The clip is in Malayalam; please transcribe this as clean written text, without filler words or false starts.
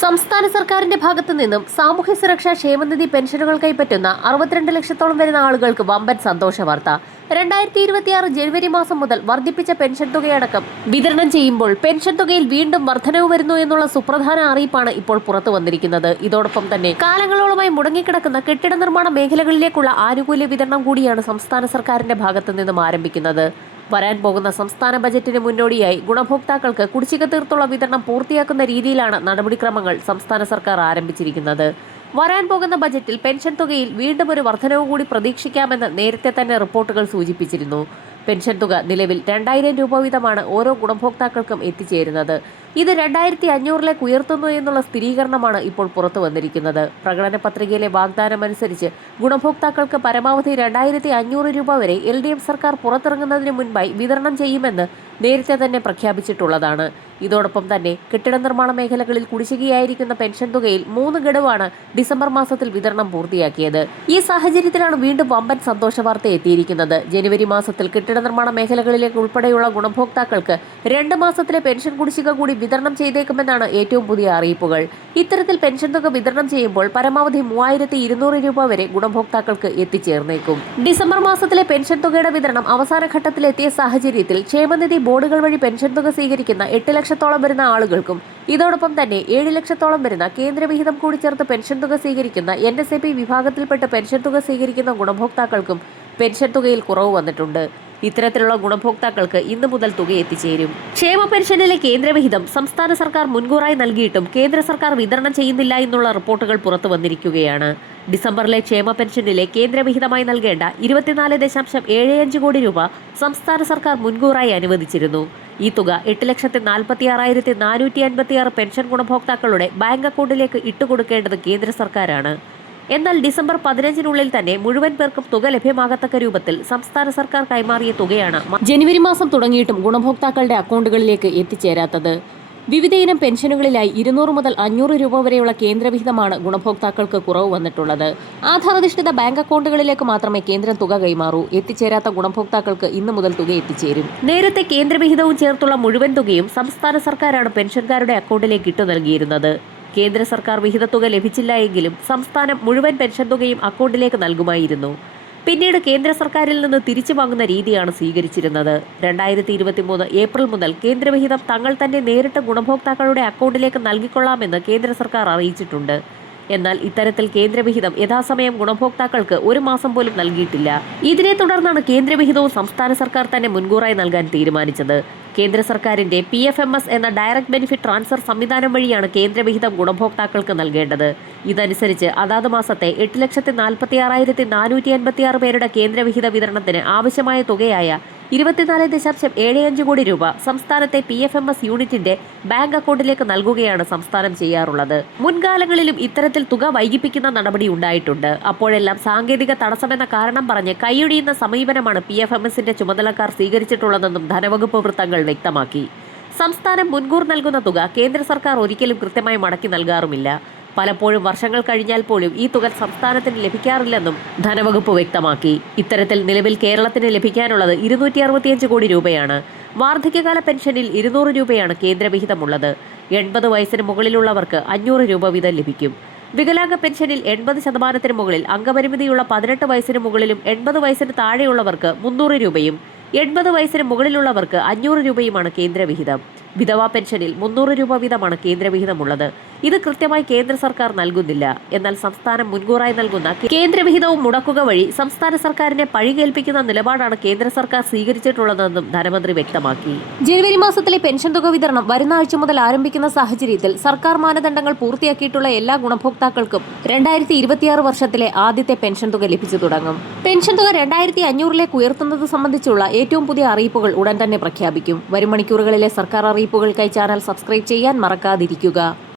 സംസ്ഥാന സർക്കാരിന്റെ ഭാഗത്തു നിന്നും സാമൂഹ്യ സുരക്ഷാ ക്ഷേമനിധി പെൻഷനുകൾ കൈപ്പറ്റുന്ന 62 ലക്ഷത്തോളം വരുന്ന ആളുകൾക്ക് വമ്പൻ സന്തോഷ വാർത്ത. 2026 ജനുവരി മാസം മുതൽ വർദ്ധിപ്പിച്ച പെൻഷൻ തുകയടക്കം വിതരണം ചെയ്യുമ്പോൾ പെൻഷൻ തുകയിൽ വീണ്ടും വർധനവ് വരുന്നു എന്നുള്ള സുപ്രധാന അറിയിപ്പാണ് ഇപ്പോൾ പുറത്തു വന്നിരിക്കുന്നത്. ഇതോടൊപ്പം തന്നെ കാലങ്ങളോളമായി മുടങ്ങിക്കിടക്കുന്ന കെട്ടിട നിർമ്മാണ മേഖലകളിലേക്കുള്ള ആനുകൂല്യ വിതരണം കൂടിയാണ് സംസ്ഥാന സർക്കാരിന്റെ ഭാഗത്തു നിന്നും ആരംഭിക്കുന്നത്. വരാൻ പോകുന്ന സംസ്ഥാന ബജറ്റിന് മുന്നോടിയായി ഗുണഭോക്താക്കൾക്ക് കുടിശ്ശിക തീർത്തുള്ള വിതരണം പൂർത്തിയാക്കുന്ന രീതിയിലാണ് നടപടിക്രമങ്ങൾ സംസ്ഥാന സർക്കാർ ആരംഭിച്ചിരിക്കുന്നത്. വരാൻ പോകുന്ന ബജറ്റിൽ പെൻഷൻ തുകയിൽ വീണ്ടും ഒരു വർധനവ് കൂടി പ്രതീക്ഷിക്കാമെന്ന് നേരത്തെ തന്നെ റിപ്പോർട്ടുകൾ സൂചിപ്പിച്ചിരുന്നു. പെൻഷൻ തുക നിലവിൽ 2000 രൂപ വീതമാണ് ഓരോ ഗുണഭോക്താക്കൾക്കും എത്തിച്ചേരുന്നത്. ഇത് 2500 ഉയർത്തുന്നു എന്നുള്ള സ്ഥിരീകരണമാണ് ഇപ്പോൾ പുറത്തു വന്നിരിക്കുന്നത്. പ്രകടന പത്രികയിലെ വാഗ്ദാനമനുസരിച്ച് ഗുണഭോക്താക്കൾക്ക് പരമാവധി 2500 രൂപ വരെ LDF സർക്കാർ പുറത്തിറങ്ങുന്നതിന് മുൻപായി വിതരണം ചെയ്യുമെന്ന് നേരത്തെ തന്നെ പ്രഖ്യാപിച്ചിട്ടുള്ളതാണ്. ഇതോടൊപ്പം തന്നെ കെട്ടിട നിർമ്മാണ മേഖലകളിൽ കുടിശ്ശികയായിരിക്കുന്ന പെൻഷൻ തുകയിൽ 3 ഗഡുവാണ് ഡിസംബർ മാസത്തിൽ വിതരണം പൂർത്തിയാക്കിയത്. ഈ സാഹചര്യത്തിലാണ് വീണ്ടും വമ്പൻ സന്തോഷ വാർത്ത എത്തിയിരിക്കുന്നത്. ജനുവരി മാസത്തിൽ കെട്ടിട നിർമ്മാണ മേഖലകളിലേക്ക് ഉൾപ്പെടെയുള്ള ഗുണഭോക്താക്കൾക്ക് 2 മാസത്തിലെ പെൻഷൻ കുടിശ്ശിക കൂടി വിതരണം ചെയ്തേക്കുമെന്നാണ് ഏറ്റവും പുതിയ അറിയിപ്പുകൾ. ഇത്തരത്തിൽ പെൻഷൻ തുക വിതരണം ചെയ്യുമ്പോൾ പരമാവധി 3200 രൂപ വരെ ഗുണഭോക്താക്കൾക്ക് എത്തിച്ചേർന്നേക്കും. ഡിസംബർ മാസത്തിലെ പെൻഷൻ തുകയുടെ വിതരണം അവസാന ഘട്ടത്തിലെത്തിയ സാഹചര്യത്തിൽ ക്ഷേമനിധി ബോർഡുകൾ വഴി പെൻഷൻ തുക സ്വീകരിക്കുന്ന 8 ലക്ഷത്തോളം വരുന്ന ആളുകൾക്കും ഇതോടൊപ്പം തന്നെ 7 ലക്ഷത്തോളം വരുന്ന കേന്ദ്രവിഹിതം കൂടി ചേർത്ത് പെൻഷൻ തുക സ്വീകരിക്കുന്ന NSAP വിഭാഗത്തിൽപ്പെട്ട് പെൻഷൻ തുക സ്വീകരിക്കുന്ന ഗുണഭോക്താക്കൾക്കും പെൻഷൻ തുകയിൽ കുറവ് വന്നിട്ടുണ്ട്. ഇത്തരത്തിലുള്ള ഗുണഭോക്താക്കൾക്ക് ഇന്നു മുതൽ തുക എത്തിച്ചേരും. ക്ഷേമ പെൻഷനിലെ കേന്ദ്രവിഹിതം സംസ്ഥാന സർക്കാർ മുൻകൂറായി നൽകിയിട്ടും കേന്ദ്ര സർക്കാർ വിതരണം ചെയ്യുന്നില്ല എന്നുള്ള റിപ്പോർട്ടുകൾ പുറത്തു വന്നിരിക്കുകയാണ്. ഡിസംബറിലെ ക്ഷേമ പെൻഷനിലെ കേന്ദ്രവിഹിതമായി നൽകേണ്ട 24.75 കോടി രൂപ സംസ്ഥാന സർക്കാർ മുൻകൂറായി അനുവദിച്ചിരുന്നു. ഈ തുക 8,46,456 പെൻഷൻ ഗുണഭോക്താക്കളുടെ ബാങ്ക് അക്കൗണ്ടിലേക്ക് ഇട്ടുകൊടുക്കേണ്ടത് കേന്ദ്ര സർക്കാരാണ്. എന്നാൽ ഡിസംബർ 15-നുള്ളിൽ തന്നെ മുഴുവൻ പേർക്കും തുക ലഭ്യമാകത്തക്ക രൂപത്തിൽ സംസ്ഥാന സർക്കാർ കൈമാറിയ തുകയാണ് ജനുവരി മാസം തുടങ്ങിയിട്ടും ഗുണഭോക്താക്കളുടെ അക്കൗണ്ടുകളിലേക്ക് എത്തിച്ചേരാത്തത്. വിവിധയിനം പെൻഷനുകളിലായി 200 മുതൽ 500 രൂപ വരെയുള്ള കേന്ദ്രവിഹിതമാണ് ഗുണഭോക്താക്കൾക്ക് കുറവ് വന്നിട്ടുള്ളത്. ആധാരധിഷ്ഠിത ബാങ്ക് അക്കൗണ്ടുകളിലേക്ക് മാത്രമേ കേന്ദ്രം തുക കൈമാറൂ. എത്തിച്ചേരാത്ത ഗുണഭോക്താക്കൾക്ക് ഇന്നു മുതൽ തുക എത്തിച്ചേരും. നേരത്തെ കേന്ദ്രവിഹിതവും ചേർത്തുള്ള മുഴുവൻ തുകയും സംസ്ഥാന സർക്കാരാണ് പെൻഷൻകാരുടെ അക്കൗണ്ടിലേക്ക് ഇട്ടു നൽകിയിരുന്നത്. കേന്ദ്ര സർക്കാർ വിഹിതത്തുക ലഭിച്ചില്ല എങ്കിലും സംസ്ഥാനം മുഴുവൻ പെൻഷൻ തുകയും അക്കൗണ്ടിലേക്ക് നൽകുമായിരുന്നു. പിന്നീട് കേന്ദ്ര സർക്കാരിൽ നിന്ന് തിരിച്ചു വാങ്ങുന്ന രീതിയാണ് സ്വീകരിച്ചിരുന്നത്. 2023 ഏപ്രിൽ മുതൽ കേന്ദ്രവിഹിതം തങ്ങൾ തന്നെ നേരിട്ട് ഗുണഭോക്താക്കളുടെ അക്കൗണ്ടിലേക്ക് നൽകിക്കൊള്ളാമെന്ന് കേന്ദ്ര സർക്കാർ അറിയിച്ചിട്ടുണ്ട്. എന്നാൽ ഇത്തരത്തിൽ കേന്ദ്രവിഹിതം യഥാസമയം ഗുണഭോക്താക്കൾക്ക് 1 മാസം പോലും നൽകിയിട്ടില്ല. ഇതിനെ തുടർന്നാണ് കേന്ദ്രവിഹിതവും സംസ്ഥാന സർക്കാർ തന്നെ മുൻകൂറായി നൽകാൻ തീരുമാനിച്ചത്. കേന്ദ്ര സർക്കാരിന്റെ PFMS എന്ന ഡയറക്ട് ബെനിഫിറ്റ് ട്രാൻസ്ഫർ സംവിധാനം വഴിയാണ് കേന്ദ്രവിഹിതം ഗുണഭോക്താക്കൾക്ക് നൽകേണ്ടത്. ഇതനുസരിച്ച് അതാത് മാസത്തെ 8,46,456 പേരുടെ കേന്ദ്രവിഹിത വിതരണത്തിന് ആവശ്യമായ തുകയായ 24.75 കോടി രൂപ സംസ്ഥാനത്തെ PFMS യൂണിറ്റിന്റെ ബാങ്ക് അക്കൗണ്ടിലേക്ക് നൽകുകയാണ് സംസ്ഥാനം ചെയ്യാറുള്ളത്. മുൻകാലങ്ങളിലും ഇത്തരത്തിൽ തുക വൈകിപ്പിക്കുന്ന നടപടി ഉണ്ടായിട്ടുണ്ട്. അപ്പോഴെല്ലാം സാങ്കേതിക തടസ്സമെന്ന കാരണം പറഞ്ഞ് കൈയൊഴിയുന്ന സമീപനമാണ് PFMSന്റെ ചുമതലക്കാർ സ്വീകരിച്ചിട്ടുള്ളതെന്നും ധനവകുപ്പ് വൃത്തങ്ങൾ വ്യക്തമാക്കി. സംസ്ഥാനം മുൻകൂർ നൽകുന്ന തുക കേന്ദ്ര സർക്കാർ ഒരിക്കലും കൃത്യമായി മടക്കി നൽകാറുമില്ല. പലപ്പോഴും വർഷങ്ങൾ കഴിഞ്ഞാൽ പോലും ഈ തുക സംസ്ഥാനത്തിന് ലഭിക്കാറില്ലെന്നും ധനവകുപ്പ് വ്യക്തമാക്കി. ഇത്തരത്തിൽ നിലവിൽ കേരളത്തിന് ലഭിക്കാനുള്ളത് 265 കോടി രൂപയാണ്. വാർദ്ധക്യകാല പെൻഷനിൽ 200 രൂപയാണ് കേന്ദ്രവിഹിതമുള്ളത്. 80 വയസ്സിന് മുകളിലുള്ളവർക്ക് 500 രൂപ വീതം ലഭിക്കും. വികലാംഗ പെൻഷനിൽ 80% മുകളിൽ അംഗപരിമിതിയുള്ള 18 വയസ്സിന് മുകളിലും 80 വയസ്സിന് താഴെയുള്ളവർക്ക് 300 രൂപയും 80 വയസ്സിന് മുകളിലുള്ളവർക്ക് 500 രൂപയുമാണ് കേന്ദ്രവിഹിതം. വിധവാ പെൻഷനിൽ 300 രൂപ വീതമാണ് കേന്ദ്രവിഹിതമുള്ളത്. ഇത് കൃത്യമായി കേന്ദ്ര സർക്കാർ നൽകുന്നില്ല. എന്നാൽ സംസ്ഥാനം മുൻകൂറായി നൽകുന്ന കേന്ദ്രവിഹിതവും മുടക്കുക വഴി സംസ്ഥാന സർക്കാരിനെ പഴികേൽപ്പിക്കുന്ന നിലപാടാണ് കേന്ദ്ര സർക്കാർ സ്വീകരിച്ചിട്ടുള്ളതെന്നും ധനമന്ത്രി വ്യക്തമാക്കി. ജനുവരി മാസത്തിലെ പെൻഷൻ തുക വിതരണം വരുന്ന ആഴ്ച മുതൽ ആരംഭിക്കുന്ന സാഹചര്യത്തിൽ സർക്കാർ മാനദണ്ഡങ്ങൾ പൂർത്തിയാക്കിയിട്ടുള്ള എല്ലാ ഗുണഭോക്താക്കൾക്കും 2026 വർഷത്തിലെ ആദ്യത്തെ പെൻഷൻ തുക ലഭിച്ചു തുടങ്ങും. പെൻഷൻ തുക 2500 ഉയർത്തുന്നത് സംബന്ധിച്ചുള്ള ഏറ്റവും പുതിയ അറിയിപ്പുകൾ ഉടൻ തന്നെ പ്രഖ്യാപിക്കും. വരും മണിക്കൂറുകളിലെ സർക്കാർ അറിയിപ്പുകൾക്കായി ചാനൽ സബ്സ്ക്രൈബ് ചെയ്യാൻ മറക്കാതിരിക്കുക.